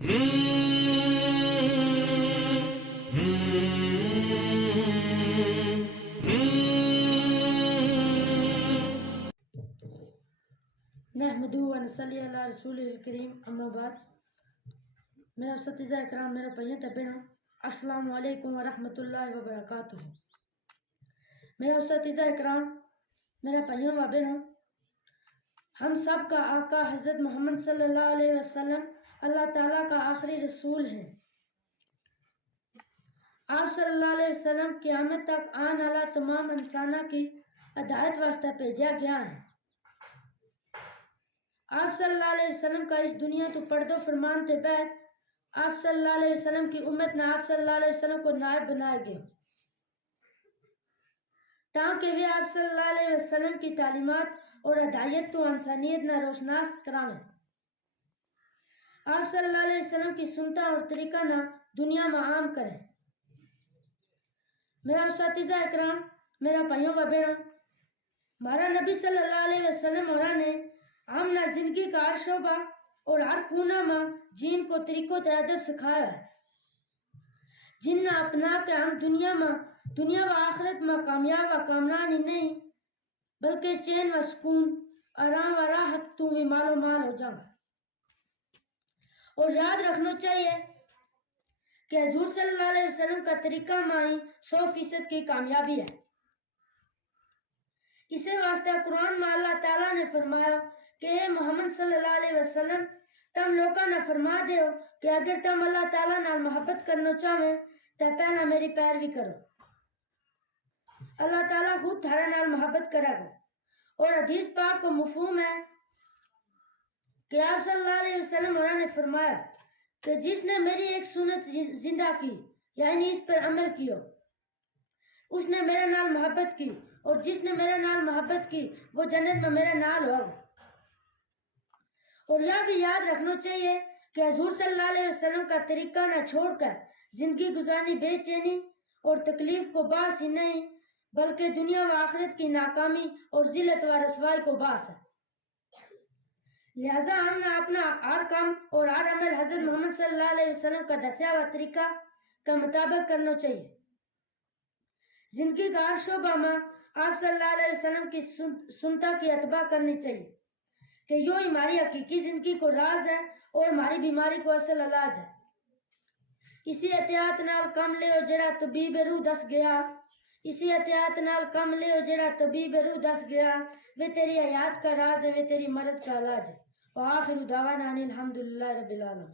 نحمدہ و نصلی علی رسول الکریم، اما بعد۔ میرا اساتذہ اکرام، میرے بھائیوں بہنوں، السلام علیکم ورحمۃ اللہ وبرکاتہ۔ میرا اساتذہ اکرام، میرے بھائیوں و بہنوں، ہم سب کا آقا حضرت محمد صلی اللہ علیہ وسلم اللہ تعالیٰ کا آخری رسول ہیں۔ آپ صلی اللہ علیہ وسلم قیامت تک آنے والا تمام انسانوں کی ہدایت واسطے بھیجا گیا ہے۔ آپ صلی اللہ علیہ وسلم کا اس دنیا تو پردو فرمان تے بعد آپ صلی اللہ علیہ وسلم کی امت نے آپ صلی اللہ علیہ وسلم کو نائب بنائے گئے تاکہ وہ آپ صلی اللہ علیہ وسلم کی تعلیمات اور ہدایت تو انسانیت نہ روشناس کرائیں۔ آپ صلی اللہ علیہ وسلم کی سنتا اور طریقہ نہ دنیا میں عام کریں۔ میرا اساتذہ اکرام، میرا بھائیوں و بہنوں، ہمارا نبی صلی اللہ علیہ وسلم نے ہم نہ زندگی کا ہر شعبہ اور ہر کونا میں جین کو طریقوں تے ادب سکھایا ہے، جن نہ اپنا کہ ہم دنیا و آخرت میں کامیاب و کامران ہی نہیں بلکہ چین و سکون، آرام و راحت تو بھی مال و مال ہو جاؤں۔ اور یاد رکھنا چاہیے کہ حضور صلی اللہ علیہ وسلم کا طریقہ میں ہی 100% کی کامیابی ہے۔ اسے واسطے قرآن میں اللہ تعالیٰ نے فرمایا کہ اے محمد صلی اللہ علیہ وسلم، تم لوگوں نے فرما دیو کہ اگر تم اللہ تعالیٰ نال محبت کرنا چاہیں تو پہلا میری پیروی کرو۔ اللہ تعالیٰ خود تھارے نال محبت کرے گا۔ اور حدیث پاک کو مفہوم ہے کہ آپ صلی اللہ علیہ وسلم نے فرمایا کہ جس نے میری ایک سنت زندہ کی یعنی اس پر عمل کیو، اس نے میرے نال محبت کی، اور جس نے میرے نال محبت کی وہ جنت میں میرے نال ہوگا۔ اور یہ بھی یاد رکھنا چاہیے کہ حضور صلی اللہ علیہ وسلم کا طریقہ نہ چھوڑ کر زندگی گزارنی بے چینی اور تکلیف کو باعث ہی نہیں بلکہ دنیا و آخرت کی ناکامی اور ذلت و رسوائی کو باعث ہے۔ لہذا ہم نے اپنا ہر کام اور ہر عمل حضرت محمد صلی اللہ علیہ وسلم کا دسیا ہوا طریقہ کے مطابق کرنا چاہیے۔ زندگی کا ہر شعبہ میں آپ صلی اللہ علیہ وسلم کی سنتا کی اتباع کرنی چاہیے کہ یوں ہماری حقیقی زندگی کو راز ہے اور ہماری بیماری کو اصل علاج ہے۔ اسی احتیاط نال کم لیو جڑا طبیب روح دس گیا، اسی احتیاط نال کم لیو جڑا طبیب روح دس گیا، وہ تیری حیات کا راز ہے، وہ تیری مرض کا علاج ہے۔ وآخر دعوانا ان الحمدللہ رب العالمین۔